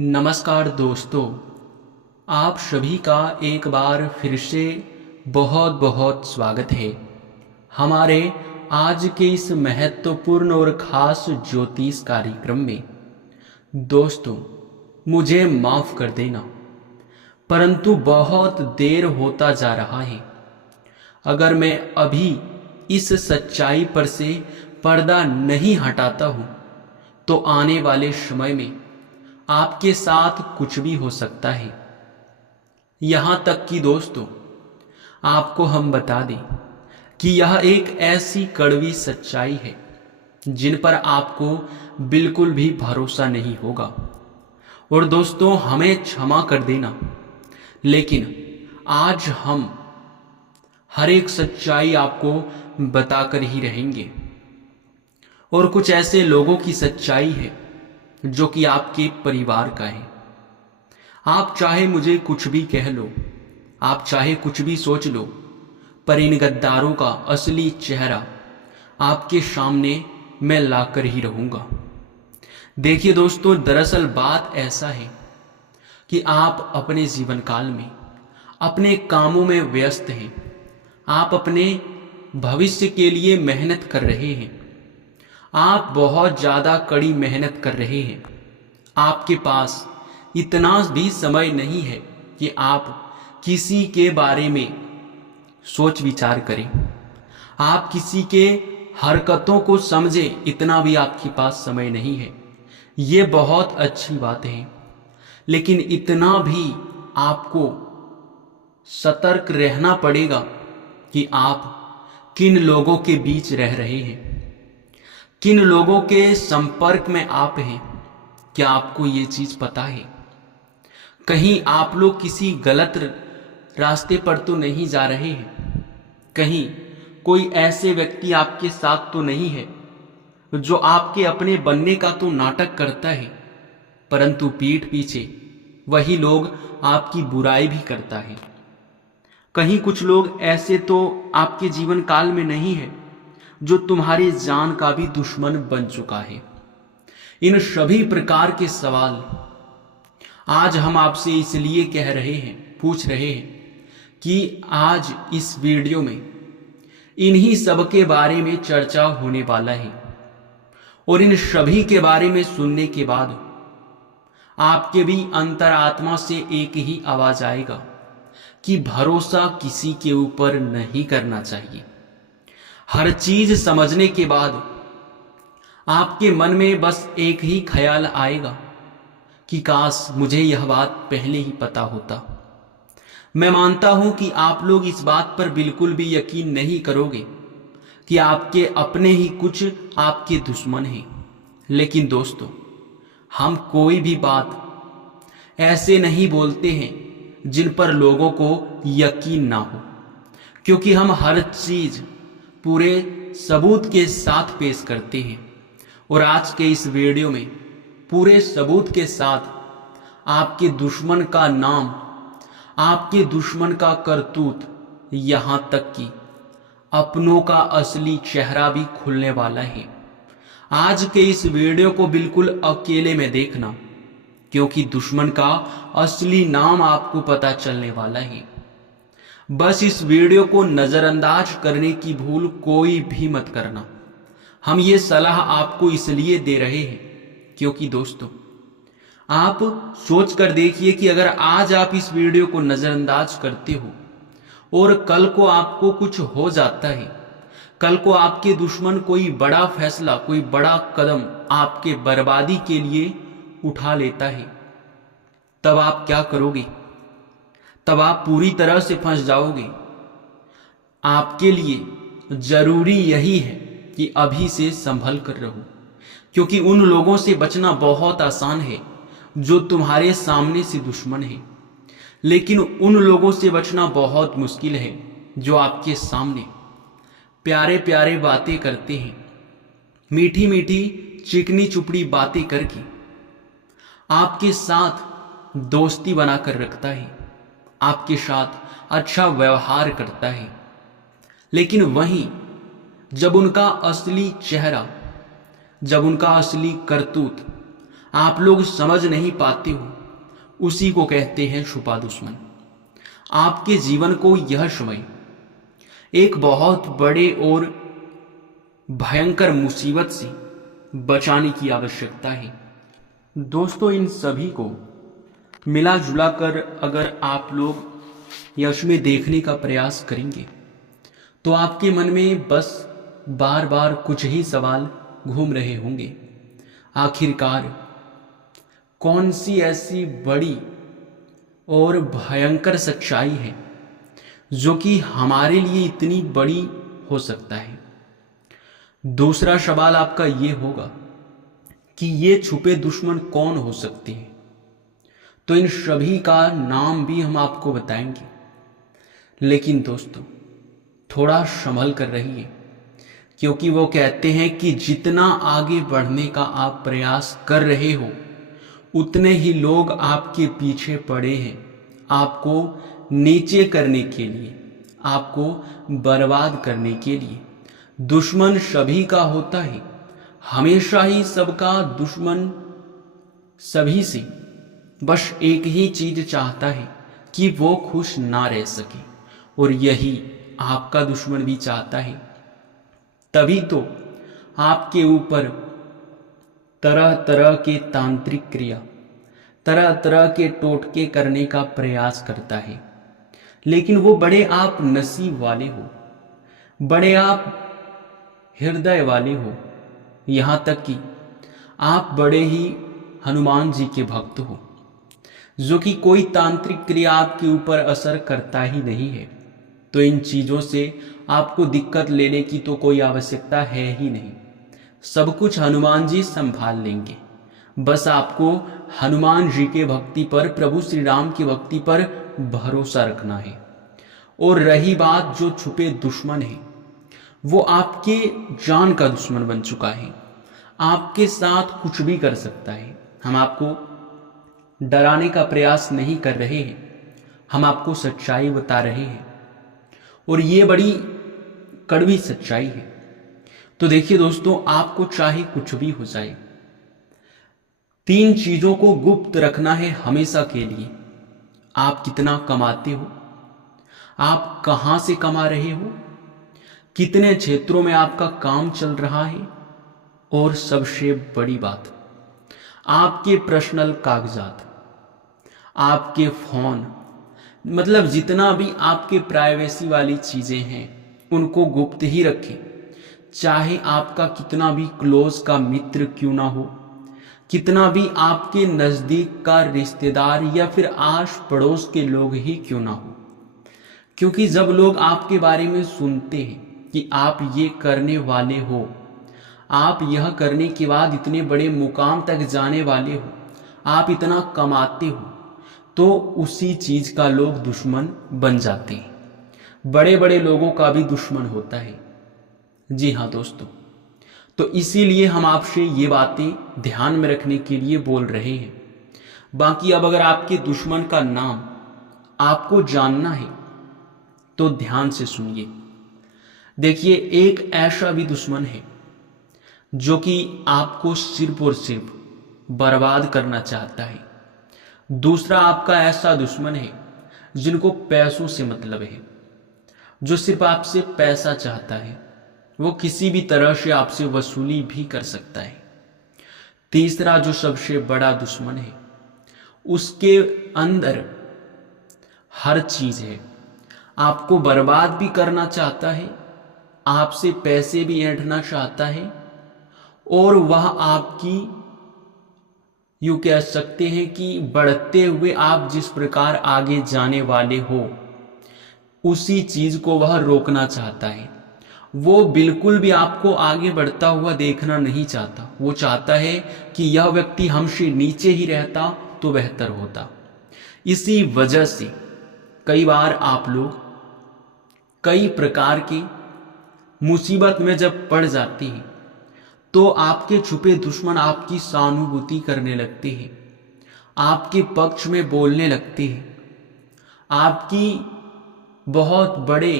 नमस्कार दोस्तों, आप सभी का एक बार फिर से बहुत बहुत स्वागत है हमारे आज के इस महत्वपूर्ण और ख़ास ज्योतिष कार्यक्रम में। दोस्तों, मुझे माफ़ कर देना, परंतु बहुत देर होता जा रहा है। अगर मैं अभी इस सच्चाई पर से पर्दा नहीं हटाता हूँ तो आने वाले समय में आपके साथ कुछ भी हो सकता है। यहाँ तक कि दोस्तों, आपको हम बता दें कि यह एक ऐसी कड़वी सच्चाई है जिन पर आपको बिल्कुल भी भरोसा नहीं होगा। और दोस्तों, हमें क्षमा कर देना, लेकिन आज हम हर एक सच्चाई आपको बताकर ही रहेंगे। और कुछ ऐसे लोगों की सच्चाई है जो कि आपके परिवार का है। आप चाहे मुझे कुछ भी कह लो, आप चाहे कुछ भी सोच लो, पर इन गद्दारों का असली चेहरा आपके सामने मैं लाकर ही रहूंगा। देखिए दोस्तों, दरअसल बात ऐसा है कि आप अपने जीवन काल में अपने कामों में व्यस्त हैं। आप अपने भविष्य के लिए मेहनत कर रहे हैं। आप बहुत ज़्यादा कड़ी मेहनत कर रहे हैं। आपके पास इतना भी समय नहीं है कि आप किसी के बारे में सोच विचार करें, आप किसी के हरकतों को समझें, इतना भी आपके पास समय नहीं है। ये बहुत अच्छी बात है, लेकिन इतना भी आपको सतर्क रहना पड़ेगा कि आप किन लोगों के बीच रह रहे हैं, किन लोगों के संपर्क में आप हैं। क्या आपको ये चीज पता है? कहीं आप लोग किसी गलत रास्ते पर तो नहीं जा रहे हैं? कहीं कोई ऐसे व्यक्ति आपके साथ तो नहीं है जो आपके अपने बनने का तो नाटक करता है, परंतु पीठ पीछे वही लोग आपकी बुराई भी करता है। कहीं कुछ लोग ऐसे तो आपके जीवन काल में नहीं है जो तुम्हारी जान का भी दुश्मन बन चुका है। इन सभी प्रकार के सवाल आज हम आपसे इसलिए कह रहे हैं, पूछ रहे हैं कि आज इस वीडियो में इन्हीं सब के बारे में चर्चा होने वाला है। और इन सभी के बारे में सुनने के बाद आपके भी अंतरात्मा से एक ही आवाज आएगा कि भरोसा किसी के ऊपर नहीं करना चाहिए। हर चीज समझने के बाद आपके मन में बस एक ही ख्याल आएगा कि काश मुझे यह बात पहले ही पता होता। मैं मानता हूं कि आप लोग इस बात पर बिल्कुल भी यकीन नहीं करोगे कि आपके अपने ही कुछ आपके दुश्मन हैं। लेकिन दोस्तों, हम कोई भी बात ऐसे नहीं बोलते हैं जिन पर लोगों को यकीन ना हो, क्योंकि हम हर चीज पूरे सबूत के साथ पेश करते हैं। और आज के इस वीडियो में पूरे सबूत के साथ आपके दुश्मन का नाम, आपके दुश्मन का करतूत, यहां तक कि अपनों का असली चेहरा भी खुलने वाला है। आज के इस वीडियो को बिल्कुल अकेले में देखना, क्योंकि दुश्मन का असली नाम आपको पता चलने वाला है। बस इस वीडियो को नजरअंदाज करने की भूल कोई भी मत करना। हम ये सलाह आपको इसलिए दे रहे हैं क्योंकि दोस्तों, आप सोच कर देखिए कि अगर आज आप इस वीडियो को नजरअंदाज करते हो और कल को आपको कुछ हो जाता है, कल को आपके दुश्मन कोई बड़ा फैसला, कोई बड़ा कदम आपके बर्बादी के लिए उठा लेता है, तब आप क्या करोगे? तब आप पूरी तरह से फंस जाओगे। आपके लिए जरूरी यही है कि अभी से संभल कर रहो, क्योंकि उन लोगों से बचना बहुत आसान है जो तुम्हारे सामने से दुश्मन है, लेकिन उन लोगों से बचना बहुत मुश्किल है जो आपके सामने प्यारे प्यारे बातें करते हैं, मीठी मीठी चिकनी चुपड़ी बातें करके आपके साथ दोस्ती बनाकर रखता है, आपके साथ अच्छा व्यवहार करता है। लेकिन वहीं जब उनका असली चेहरा, जब उनका असली करतूत आप लोग समझ नहीं पाते हो, उसी को कहते हैं छुपा दुश्मन। आपके जीवन को यह समय एक बहुत बड़े और भयंकर मुसीबत से बचाने की आवश्यकता है। दोस्तों, इन सभी को मिला जुला कर अगर आप लोग यश में देखने का प्रयास करेंगे तो आपके मन में बस बार बार कुछ ही सवाल घूम रहे होंगे। आखिरकार कौन सी ऐसी बड़ी और भयंकर सच्चाई है जो कि हमारे लिए इतनी बड़ी हो सकता है। दूसरा सवाल आपका ये होगा कि ये छुपे दुश्मन कौन हो सकते हैं। तो इन सभी का नाम भी हम आपको बताएंगे, लेकिन दोस्तों थोड़ा संभल कर रहिए, क्योंकि वो कहते हैं कि जितना आगे बढ़ने का आप प्रयास कर रहे हो उतने ही लोग आपके पीछे पड़े हैं, आपको नीचे करने के लिए, आपको बर्बाद करने के लिए। दुश्मन सभी का होता है, हमेशा ही सबका दुश्मन सभी से बस एक ही चीज चाहता है कि वो खुश ना रह सके, और यही आपका दुश्मन भी चाहता है। तभी तो आपके ऊपर तरह तरह के तांत्रिक क्रिया, तरह तरह के टोटके करने का प्रयास करता है। लेकिन वो बड़े आप नसीब वाले हो, बड़े आप हृदय वाले हो, यहां तक कि आप बड़े ही हनुमान जी के भक्त हो, जो कि कोई तांत्रिक क्रिया आपके ऊपर असर करता ही नहीं है। तो इन चीजों से आपको दिक्कत लेने की तो कोई आवश्यकता है ही नहीं, सब कुछ हनुमान जी संभाल लेंगे। बस आपको हनुमान जी के भक्ति पर, प्रभु श्री राम की भक्ति पर भरोसा रखना है। और रही बात जो छुपे दुश्मन है, वो आपके जान का दुश्मन बन चुका है, आपके साथ कुछ भी कर सकता है। हम आपको डराने का प्रयास नहीं कर रहे हैं, हम आपको सच्चाई बता रहे हैं, और ये बड़ी कड़वी सच्चाई है। तो देखिए दोस्तों, आपको चाहे कुछ भी हो जाए, 3 चीजों को गुप्त रखना है हमेशा के लिए। आप कितना कमाते हो, आप कहां से कमा रहे हो, कितने क्षेत्रों में आपका काम चल रहा है, और सबसे बड़ी बात, आपके पर्सनल कागजात, आपके फोन, मतलब जितना भी आपके प्राइवेसी वाली चीजें हैं उनको गुप्त ही रखें। चाहे आपका कितना भी क्लोज का मित्र क्यों ना हो, कितना भी आपके नजदीक का रिश्तेदार या फिर आस पड़ोस के लोग ही क्यों ना हो, क्योंकि जब लोग आपके बारे में सुनते हैं कि आप ये करने वाले हो, आप यह करने के बाद इतने बड़े मुकाम तक जाने वाले हो, आप इतना कमाते हो, तो उसी चीज का लोग दुश्मन बन जाते हैं। बड़े बड़े लोगों का भी दुश्मन होता है। जी हाँ दोस्तों, तो इसीलिए हम आपसे ये बातें ध्यान में रखने के लिए बोल रहे हैं। बाकी अब अगर आपके दुश्मन का नाम आपको जानना है तो ध्यान से सुनिए। देखिए, एक ऐसा भी दुश्मन है जो कि आपको सिर्फ और सिर्फ बर्बाद करना चाहता है। दूसरा आपका ऐसा दुश्मन है जिनको पैसों से मतलब है, जो सिर्फ आपसे पैसा चाहता है, वो किसी भी तरह से आपसे वसूली भी कर सकता है। तीसरा जो सबसे बड़ा दुश्मन है, उसके अंदर हर चीज है, आपको बर्बाद भी करना चाहता है, आपसे पैसे भी ऐंठना चाहता है, और वह आपकी यूं कह सकते हैं कि बढ़ते हुए आप जिस प्रकार आगे जाने वाले हो उसी चीज को वह रोकना चाहता है। वो बिल्कुल भी आपको आगे बढ़ता हुआ देखना नहीं चाहता। वो चाहता है कि यह व्यक्ति हमसे नीचे ही रहता तो बेहतर होता। इसी वजह से कई बार आप लोग कई प्रकार की मुसीबत में जब पड़ जाते हैं तो आपके छुपे दुश्मन आपकी सहानुभूति करने लगते हैं, आपके पक्ष में बोलने लगते हैं, आपकी बहुत बड़े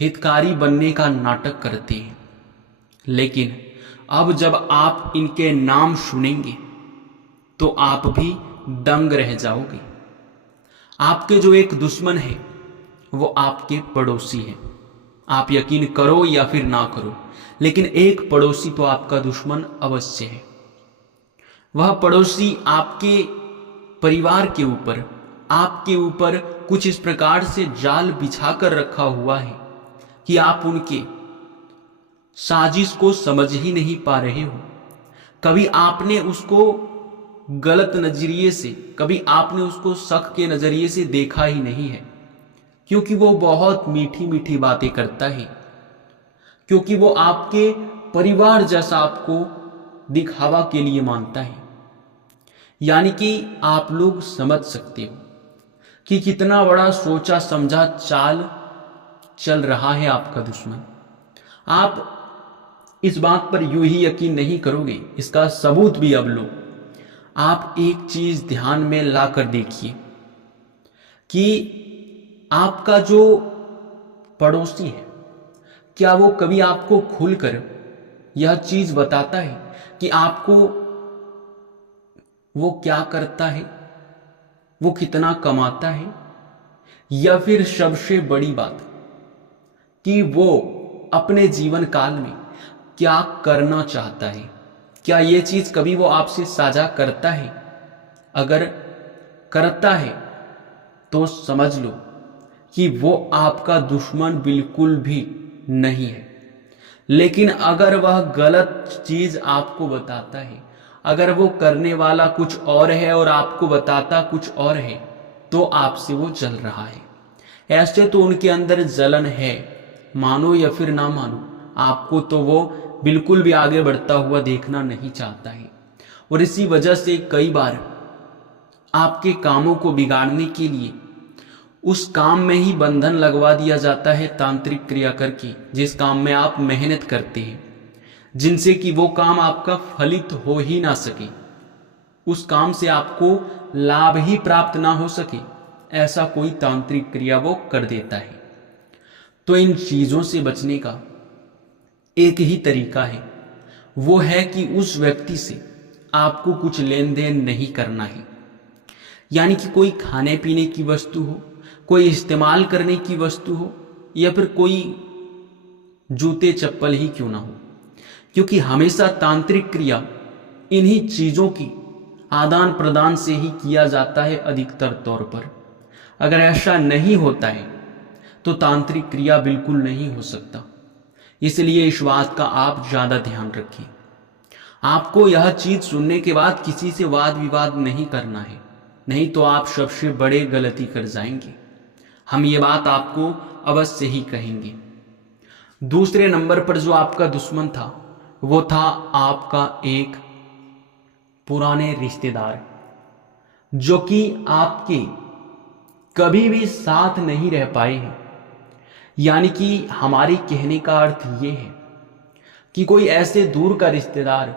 हितकारी बनने का नाटक करते हैं। लेकिन अब जब आप इनके नाम सुनेंगे तो आप भी दंग रह जाओगे। आपके जो एक दुश्मन है वो आपके पड़ोसी है। आप यकीन करो या फिर ना करो, लेकिन एक पड़ोसी तो आपका दुश्मन अवश्य है। वह पड़ोसी आपके परिवार के ऊपर, आपके ऊपर कुछ इस प्रकार से जाल बिछाकर रखा हुआ है कि आप उनके साजिश को समझ ही नहीं पा रहे हो। कभी आपने उसको गलत नजरिए से, कभी आपने उसको शक के नजरिए से देखा ही नहीं है, क्योंकि वो बहुत मीठी मीठी बातें करता है, क्योंकि वो आपके परिवार जैसा आपको दिखावा के लिए मानता है। यानी कि आप लोग समझ सकते हो कि कितना बड़ा सोचा समझा चाल चल रहा है आपका दुश्मन। आप इस बात पर यूं ही यकीन नहीं करोगे, इसका सबूत भी अब लो। आप एक चीज ध्यान में लाकर देखिए कि आपका जो पड़ोसी है, क्या वो कभी आपको खुलकर यह चीज बताता है कि आपको वो क्या करता है, वो कितना कमाता है, या फिर सबसे बड़ी बात कि वो अपने जीवन काल में क्या करना चाहता है? क्या ये चीज कभी वो आपसे साझा करता है? अगर करता है तो समझ लो कि वो आपका दुश्मन बिल्कुल भी नहीं है। लेकिन अगर वह गलत चीज आपको बताता है, अगर वो करने वाला कुछ और है और आपको बताता कुछ और है, तो आपसे वो जल रहा है। ऐसे तो उनके अंदर जलन है, मानो या फिर ना मानो, आपको तो वो बिल्कुल भी आगे बढ़ता हुआ देखना नहीं चाहता है। और इसी वजह से कई बार आपके कामों को बिगाड़ने के लिए उस काम में ही बंधन लगवा दिया जाता है तांत्रिक क्रिया करके, जिस काम में आप मेहनत करते हैं, जिनसे कि वो काम आपका फलित हो ही ना सके, उस काम से आपको लाभ ही प्राप्त ना हो सके, ऐसा कोई तांत्रिक क्रिया वो कर देता है। तो इन चीजों से बचने का एक ही तरीका है, वो है कि उस व्यक्ति से आपको कुछ लेन देन नहीं करना है। यानी कि कोई खाने पीने की वस्तु हो, कोई इस्तेमाल करने की वस्तु हो, या फिर कोई जूते चप्पल ही क्यों ना हो, क्योंकि हमेशा तांत्रिक क्रिया इन्हीं चीजों की आदान प्रदान से ही किया जाता है अधिकतर तौर पर। अगर ऐसा नहीं होता है तो तांत्रिक क्रिया बिल्कुल नहीं हो सकता। इसलिए इस बात का आप ज्यादा ध्यान रखें। आपको यह चीज सुनने के बाद किसी से वाद विवाद नहीं करना है, नहीं तो आप सबसे बड़े गलती कर जाएंगे। हम ये बात आपको अवश्य ही कहेंगे। दूसरे नंबर पर जो आपका दुश्मन था वो था आपका एक पुराने रिश्तेदार, जो कि आपके कभी भी साथ नहीं रह पाए हैं। यानी कि हमारे कहने का अर्थ ये है कि कोई ऐसे दूर का रिश्तेदार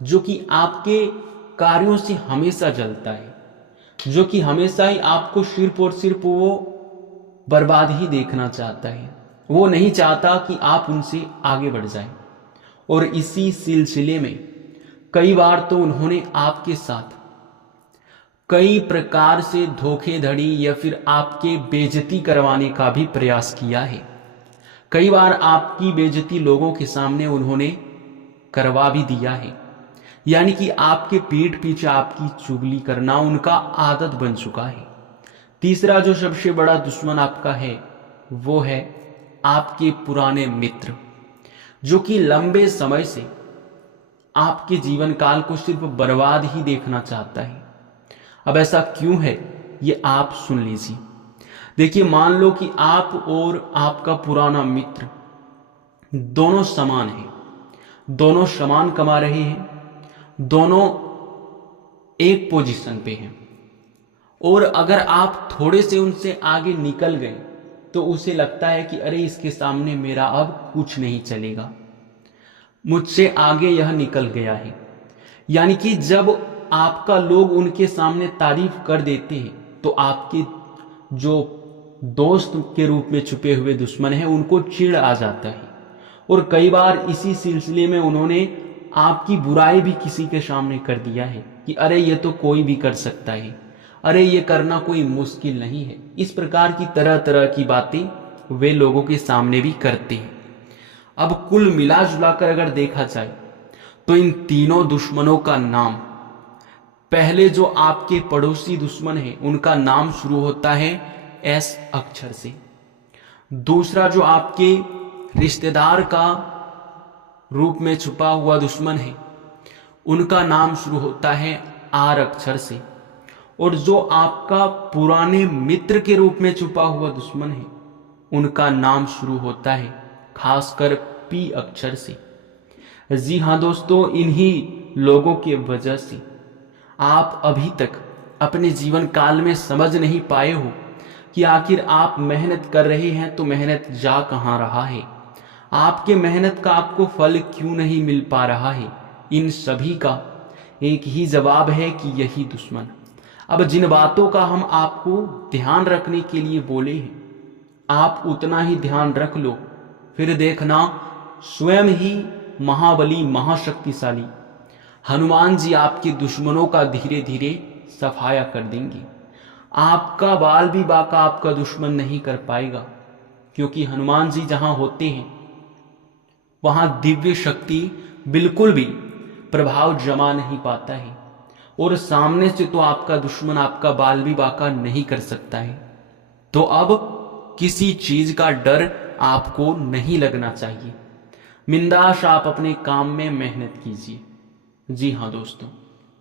जो कि आपके कार्यों से हमेशा जलता है, जो कि हमेशा ही आपको सिर्फ और सिर्फ वो बर्बाद ही देखना चाहता है। वो नहीं चाहता कि आप उनसे आगे बढ़ जाएं। और इसी सिलसिले में कई बार तो उन्होंने आपके साथ कई प्रकार से धोखेधड़ी या फिर आपके बेइज्जती करवाने का भी प्रयास किया है। कई बार आपकी बेइज्जती लोगों के सामने उन्होंने करवा भी दिया है। यानी कि आपके पीठ पीछे आपकी चुगली करना उनका आदत बन चुका है। तीसरा जो सबसे बड़ा दुश्मन आपका है वो है आपके पुराने मित्र, जो कि लंबे समय से आपके जीवन काल को सिर्फ बर्बाद ही देखना चाहता है। अब ऐसा क्यों है ये आप सुन लीजिए। देखिए, मान लो कि आप और आपका पुराना मित्र दोनों समान हैं, दोनों समान कमा रहे हैं, दोनों एक पोजीशन पे हैं, और अगर आप थोड़े से उनसे आगे निकल गए तो उसे लगता है कि अरे इसके सामने मेरा अब कुछ नहीं चलेगा, मुझसे आगे यह निकल गया है। यानी कि जब आपका लोग उनके सामने तारीफ कर देते हैं तो आपके जो दोस्त के रूप में छुपे हुए दुश्मन हैं उनको चिढ़ आ जाता है। और कई बार इसी सिलसिले में उन्होंने आपकी बुराई भी किसी के सामने कर दिया है कि अरे ये तो कोई भी कर सकता है, अरे ये करना कोई मुश्किल नहीं है। इस प्रकार की तरह तरह की बातें वे लोगों के सामने भी करते हैं। अब कुल मिला जुलाकर अगर देखा जाए तो इन तीनों दुश्मनों का नाम, पहले जो आपके पड़ोसी दुश्मन है उनका नाम शुरू होता है एस अक्षर से। दूसरा जो आपके रिश्तेदार का रूप में छुपा हुआ दुश्मन है उनका नाम शुरू होता है आर अक्षर से। और जो आपका पुराने मित्र के रूप में छुपा हुआ दुश्मन है उनका नाम शुरू होता है खासकर पी अक्षर से। जी हाँ दोस्तों, इन्हीं लोगों के वजह से आप अभी तक अपने जीवन काल में समझ नहीं पाए हो कि आखिर आप मेहनत कर रहे हैं तो मेहनत जा कहाँ रहा है, आपके मेहनत का आपको फल क्यों नहीं मिल पा रहा है। इन सभी का एक ही जवाब है कि यही दुश्मन। अब जिन बातों का हम आपको ध्यान रखने के लिए बोले हैं आप उतना ही ध्यान रख लो, फिर देखना स्वयं ही महाबली महाशक्तिशाली हनुमान जी आपके दुश्मनों का धीरे धीरे सफाया कर देंगे। आपका बाल भी बाका आपका दुश्मन नहीं कर पाएगा, क्योंकि हनुमान जी जहां होते हैं वहां दिव्य शक्ति बिल्कुल भी प्रभाव जमा नहीं पाता है, और सामने से तो आपका दुश्मन आपका बाल भी बाका नहीं कर सकता है। तो अब किसी चीज का डर आपको नहीं लगना चाहिए। मिंदाश आप अपने काम में मेहनत कीजिए। जी हाँ दोस्तों।